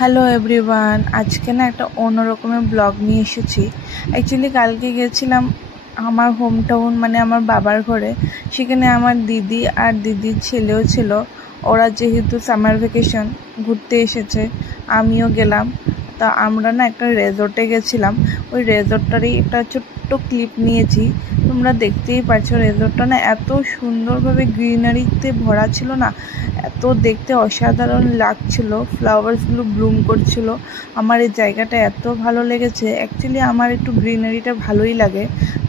Hello everyone, আজকে না একটা অন্য রকমের ব্লগ নিয়ে এসেছি। অ্যাকচুয়ালি কালকে গেছিলাম আমার হোম টাউন, মানে আমার বাবার ঘরে। সেখানে আমার দিদি আর দিদির ছেলেও ছিল। ওরা যেহেতু সামার ভ্যাকেশন ঘুরতে এসেছে, আমিও গেলাম। তা আমরা না একটা রেজর্টে গেছিলাম। ওই রেজর্টটারই একটা ছোট্ট ক্লিপ নিয়েছি। তোমরা দেখতেই পাচ্ছ রেজর্টটা না এত সুন্দরভাবে গ্রিনারিতে ভরা ছিল না, এত দেখতে অসাধারণ লাগছিল। ফ্লাওয়ার্সগুলো ব্লুম করছিল। আমার এই জায়গাটা এত ভালো লেগেছে। অ্যাকচুয়ালি আমার একটু গ্রিনারিটা ভালোই লাগে,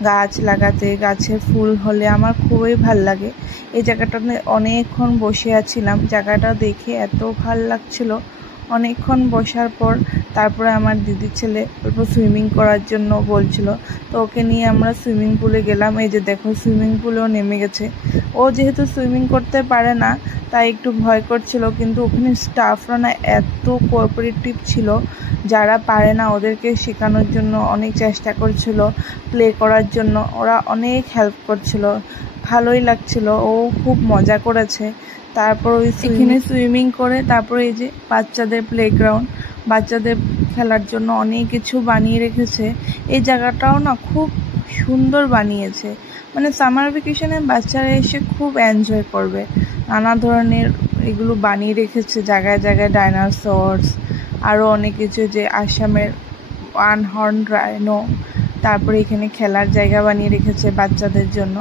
গাছ লাগাতে, গাছের ফুল হলে আমার খুবই ভাল লাগে। এই জায়গাটাতে অনেকক্ষণ বসে আছিলাম, জায়গাটা দেখে এত ভাল লাগছিল। অনেকক্ষণ বসার পর তারপরে আমার দিদির ছেলে অল্প সুইমিং করার জন্য বলছিল, তো ওকে নিয়ে আমরা সুইমিং পুলে গেলাম। এই যে দেখো, সুইমিং পুলেও নেমে গেছে। ও যেহেতু সুইমিং করতে পারে না তাই একটু ভয় করছিল, কিন্তু ওখানে স্টাফরা না এত কোঅপারেটিভ ছিল, যারা পারে না ওদেরকে শেখানোর জন্য অনেক চেষ্টা করছিল, প্লে করার জন্য ওরা অনেক হেল্প করছিল। ভালোই লাগছিল, ও খুব মজা করেছে। তারপর ওই এখানে সুইমিং করে তারপরে এই যে বাচ্চাদের প্লেগ্রাউন্ড, বাচ্চাদের খেলার জন্য অনেক কিছু বানিয়ে রেখেছে। এই জায়গাটাও না খুব সুন্দর বানিয়েছে, মানে সামার ভ্যাকেশনে বাচ্চারা এসে খুব এনজয় করবে। নানা ধরনের এগুলো বানিয়ে রেখেছে জায়গায় জায়গায়, ডাইনোসরস, আরও অনেক কিছু, যে আসামের ওয়ান হর্ন রাইনো। তারপরে এখানে খেলার জায়গা বানিয়ে রেখেছে বাচ্চাদের জন্য।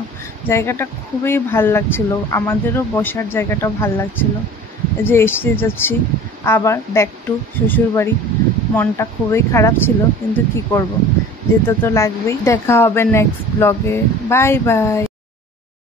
জায়গাটা খুবই ভাল লাগছিল, আমাদেরও বসার জায়গাটা ভাল লাগছিল। এই যে এসে যাচ্ছি আবার ব্যাক টু শ্বশুরবাড়ি। মনটা খুবই খারাপ ছিল, কিন্তু কি করব, যেতে তো লাগবেই। দেখা হবে নেক্সট ব্লগে। Bye bye.